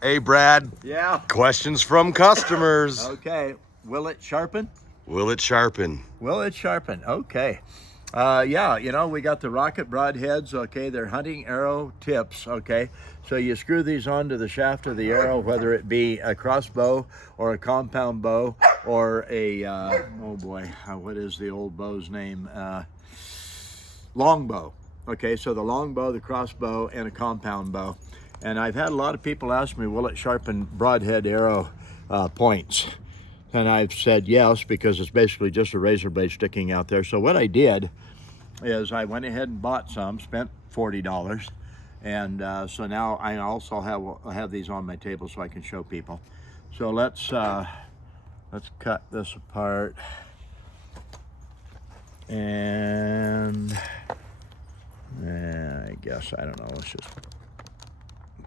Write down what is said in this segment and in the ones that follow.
Hey, Brad. Yeah. Questions from customers. Okay. Will it sharpen? Will it sharpen? Will it sharpen? Okay. Yeah, you know, we got the rocket broadheads, okay, they're hunting arrow tips, okay. So you screw these onto the shaft of the arrow, whether it be a crossbow or a compound bow or a, oh boy, what is the old bow's name? Longbow. Okay, so the longbow, the crossbow, and a compound bow. And I've had a lot of people ask me, will it sharpen broadhead arrow points? And I've said yes, because it's basically just a razor blade sticking out there. So what I did is I went ahead and bought some, spent $40. And so now I also have these on my table so I can show people. So let's cut this apart. And I guess, I don't know, let's just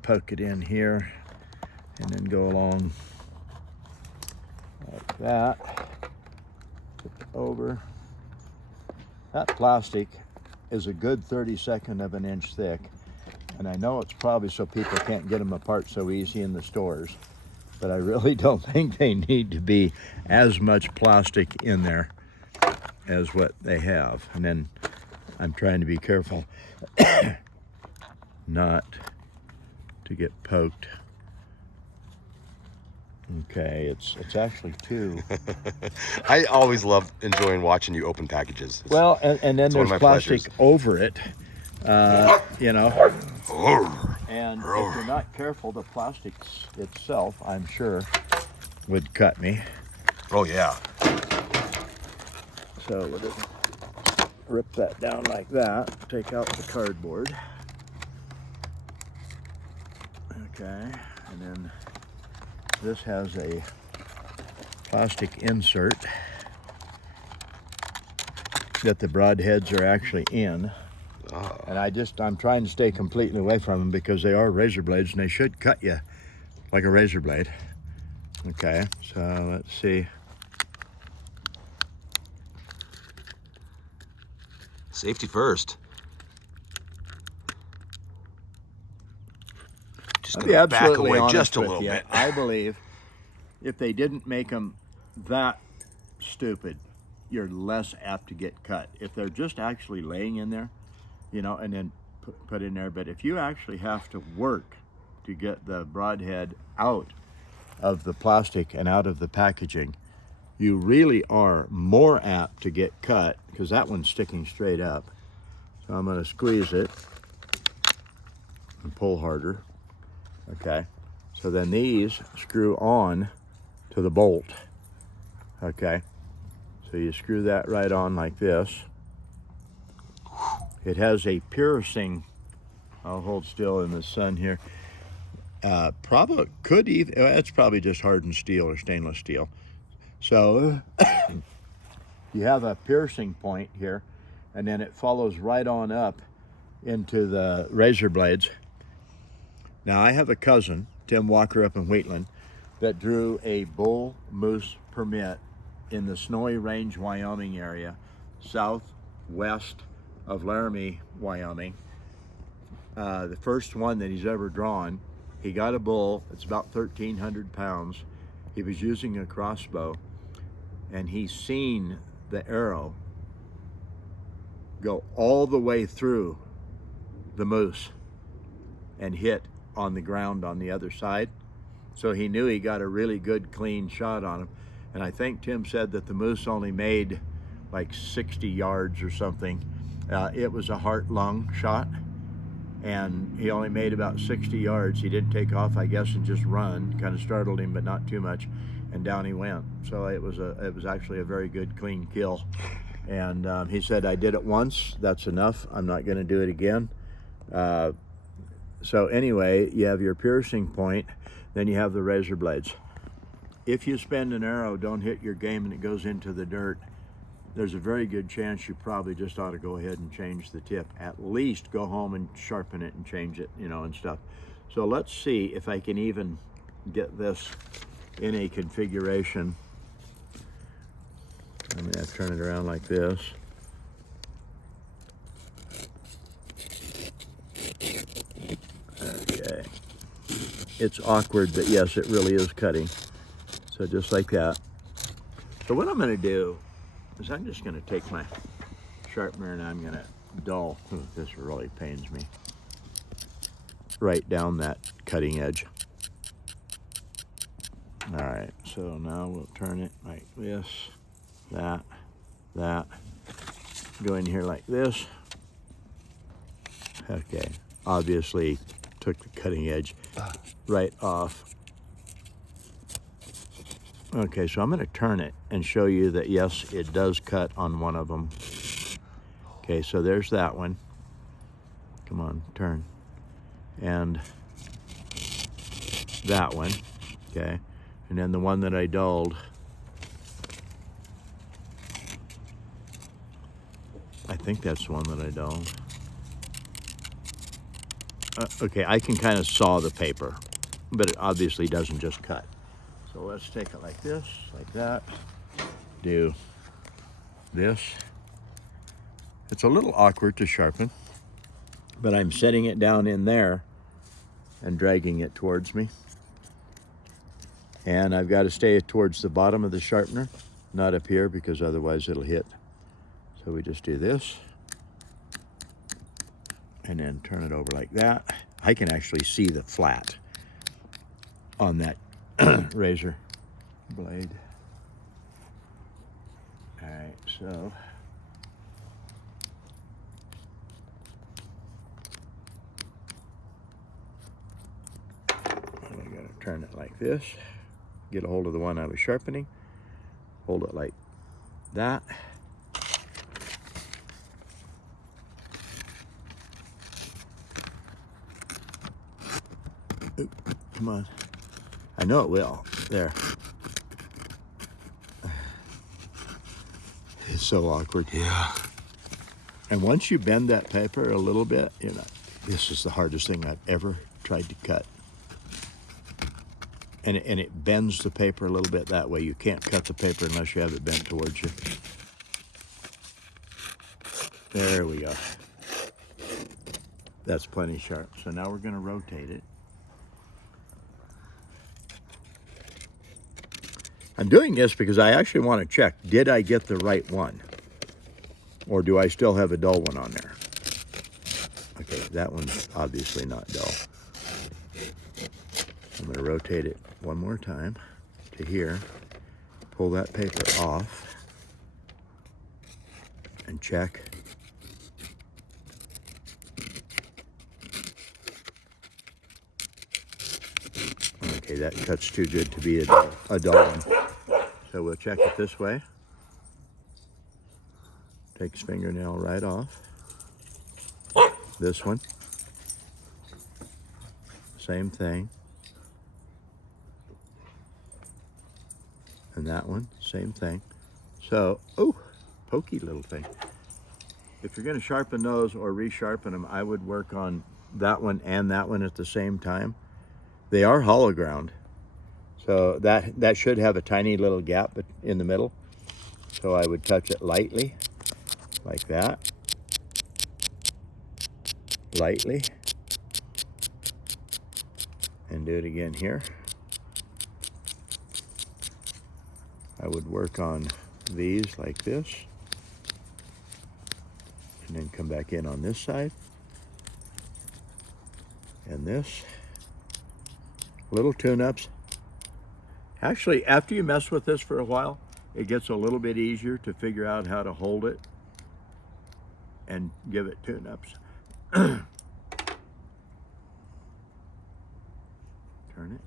poke it in here and then go along like that. Flip it over. That plastic is a good 32nd of an inch thick, and I know it's probably so people can't get them apart so easy in the stores, but I really don't think they need to be as much plastic in there as what they have. And then I'm trying to be careful not to get poked. Okay, it's actually two. I always love enjoying watching you open packages. Well, and then there's plastic over it, you know. And if you're not careful, the plastic itself, I'm sure, would cut me. Oh, yeah. So we'll just rip that down like that, take out the cardboard. Okay, and then this has a plastic insert that the broadheads are actually in. Oh. And I'm trying to stay completely away from them because they are razor blades and they should cut you like a razor blade. Okay, so let's see. Safety first. Just gonna back away just a little bit. I believe if they didn't make them that stupid, you're less apt to get cut. If they're just actually laying in there, you know, and then put in there. But if you actually have to work to get the broadhead out of the plastic and out of the packaging, you really are more apt to get cut because that one's sticking straight up. So I'm going to squeeze it and pull harder. Okay, so then these screw on to the bolt. Okay, so you screw that right on like this. It has a piercing, I'll hold still in the sun here. Probably could even, it's probably just hardened steel or stainless steel. So you have a piercing point here, and then it follows right on up into the razor blades. Now I have a cousin, Tim Walker up in Wheatland, that drew a bull moose permit in the Snowy Range, Wyoming area, southwest of Laramie, Wyoming. The first one that he's ever drawn. He got a bull, it's about 1,300 pounds. He was using a crossbow, and he's seen the arrow go all the way through the moose and hit on the ground on the other side. So he knew he got a really good clean shot on him. And I think Tim said that the moose only made like 60 yards or something. It was a heart-lung shot, and he only made about 60 yards. He didn't take off, I guess, and just run. Kind of startled him, but not too much, and down he went. So it was actually a very good, clean kill. And he said, I did it once, that's enough. I'm not gonna do it again. So anyway, you have your piercing point, then you have the razor blades. If you spend an arrow, don't hit your game and it goes into the dirt, there's a very good chance you probably just ought to go ahead and change the tip. At least go home and sharpen it and change it, you know, and stuff. So let's see if I can even get this in a configuration. I'm gonna turn it around like this. Okay. it's awkward, but yes, it really is cutting. So just like that. So what I'm going to do is I'm just going to take my sharpener and I'm going to dull. Ooh, this really pains me. Right down that cutting edge. All right, so now we'll turn it like this, that. Go in here like this. Okay, obviously took the cutting edge right off. Okay, so I'm going to turn it and show you that yes, it does cut on one of them. Okay, so there's that one. Come on, turn. And that one, okay? And then the one that I dulled, I think that's the one that I dulled. Okay, I can kind of saw the paper, but it obviously doesn't just cut. So let's take it like this, like that. Do this. It's a little awkward to sharpen, but I'm setting it down in there and dragging it towards me. And I've got to stay towards the bottom of the sharpener, not up here, because otherwise it'll hit. So we just do this and then turn it over like that. I can actually see the flat on that razor blade. All right, so I gotta turn it like this, get a hold of the one I was sharpening, hold it like that. Oop, come on. I know it will. There. It's so awkward. Yeah. And once you bend that paper a little bit, this is the hardest thing I've ever tried to cut. And it bends the paper a little bit that way. You can't cut the paper unless you have it bent towards you. There we go. That's plenty sharp. So now we're going to rotate it. I'm doing this because I actually want to check, did I get the right one? Or do I still have a dull one on there? Okay, that one's obviously not dull. I'm going to rotate it one more time to here, pull that paper off, and check. Okay, that cuts too good to be a dull one. So we'll check it this way. Take his fingernail right off. This one, same thing. And that one, same thing. So, oh, pokey little thing. If you're going to sharpen those or resharpen them, I would work on that one and that one at the same time. They are hollow ground, so that should have a tiny little gap in the middle. So I would touch it lightly, like that. Lightly. And do it again here. I would work on these like this. And then come back in on this side. And this. Little tune-ups. Actually, after you mess with this for a while, it gets a little bit easier to figure out how to hold it and give it tune-ups. Turn it.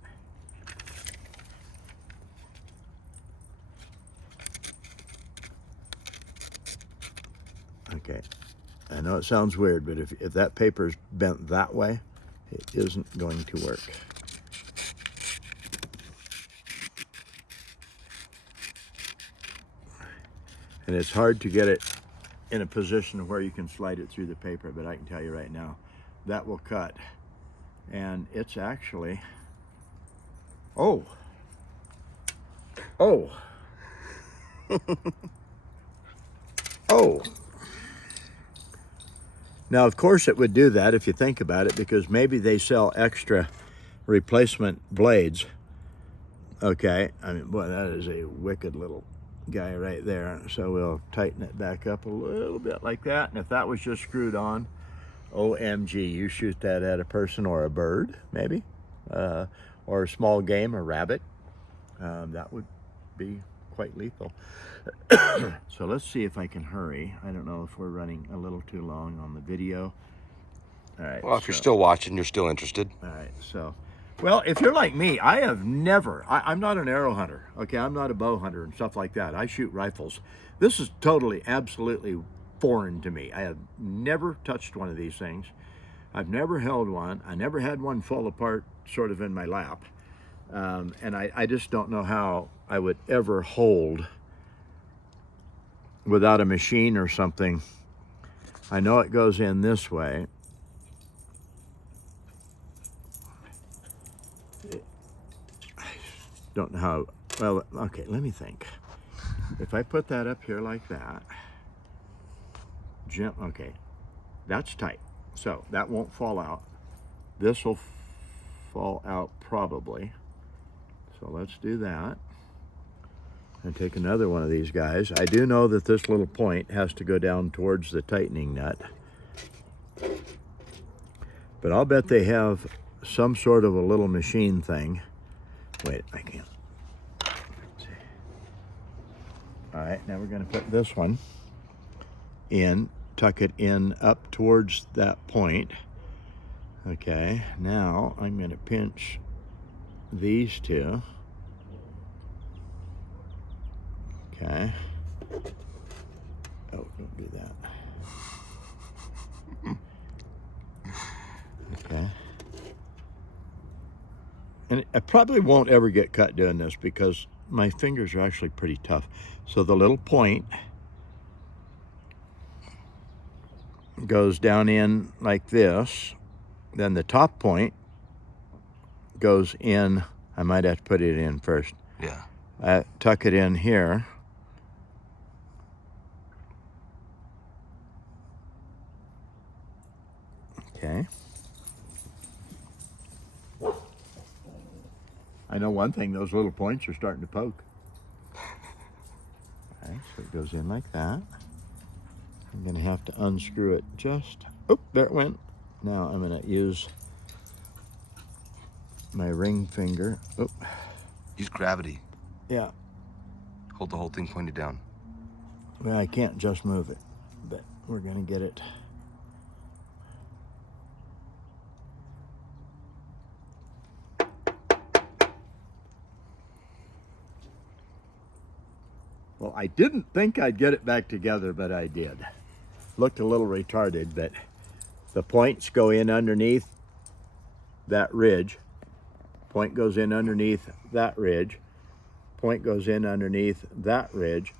Okay, I know it sounds weird, but if that paper is bent that way, it isn't going to work. And it's hard to get it in a position where you can slide it through the paper, but I can tell you right now, that will cut. And it's actually, oh. Oh. Now, of course, it would do that if you think about it, because maybe they sell extra replacement blades. Okay, I mean, boy, that is a wicked little guy right there. So we'll tighten it back up a little bit like that. And if that was just screwed on, OMG, you shoot that at a person or a bird, maybe, or a small game, a rabbit. That would be quite lethal. So let's see if I can hurry. I don't know if we're running a little too long on the video. All right. Well, if you're still watching, you're still interested. All right, so, well, if you're like me, I have never, I'm not an arrow hunter, okay? I'm not a bow hunter and stuff like that. I shoot rifles. This is totally, absolutely foreign to me. I have never touched one of these things. I've never held one. I never had one fall apart sort of in my lap. And I just don't know how I would ever hold without a machine or something. I know it goes in this way. Don't know how, well, okay, let me think. If I put that up here like that, okay, that's tight. So that won't fall out. This will fall out probably. So let's do that. And take another one of these guys. I do know that this little point has to go down towards the tightening nut. But I'll bet they have some sort of a little machine thing. Wait, I can't. Let's see. All right, now we're going to put this one in, tuck it in up towards that point. Okay, now I'm going to pinch these two. Okay. Oh, don't do that. Okay. And I probably won't ever get cut doing this because my fingers are actually pretty tough. So the little point goes down in like this. Then the top point goes in. I might have to put it in first. Yeah. I tuck it in here. Okay. I know one thing, those little points are starting to poke. Okay, so it goes in like that. I'm going to have to unscrew it just, oh, there it went. Now I'm going to use my ring finger. Oh. Use gravity. Yeah. Hold the whole thing pointed down. Well, I can't just move it, but we're going to get it. Well, I didn't think I'd get it back together, but I did. Looked a little retarded, but the points go in underneath that ridge. Point goes in underneath that ridge. Point goes in underneath that ridge.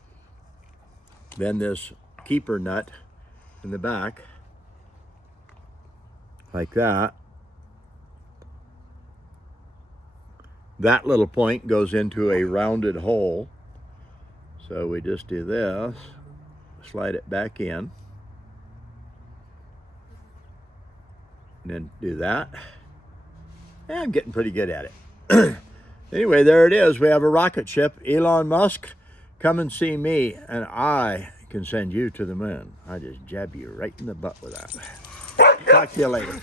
Then this keeper nut in the back, like that. That little point goes into a rounded hole. So we just do this, slide it back in, and then do that. And I'm getting pretty good at it. Anyway, there it is. We have a rocket ship. Elon Musk, come and see me, and I can send you to the moon. I just jab you right in the butt with that. Talk to you later.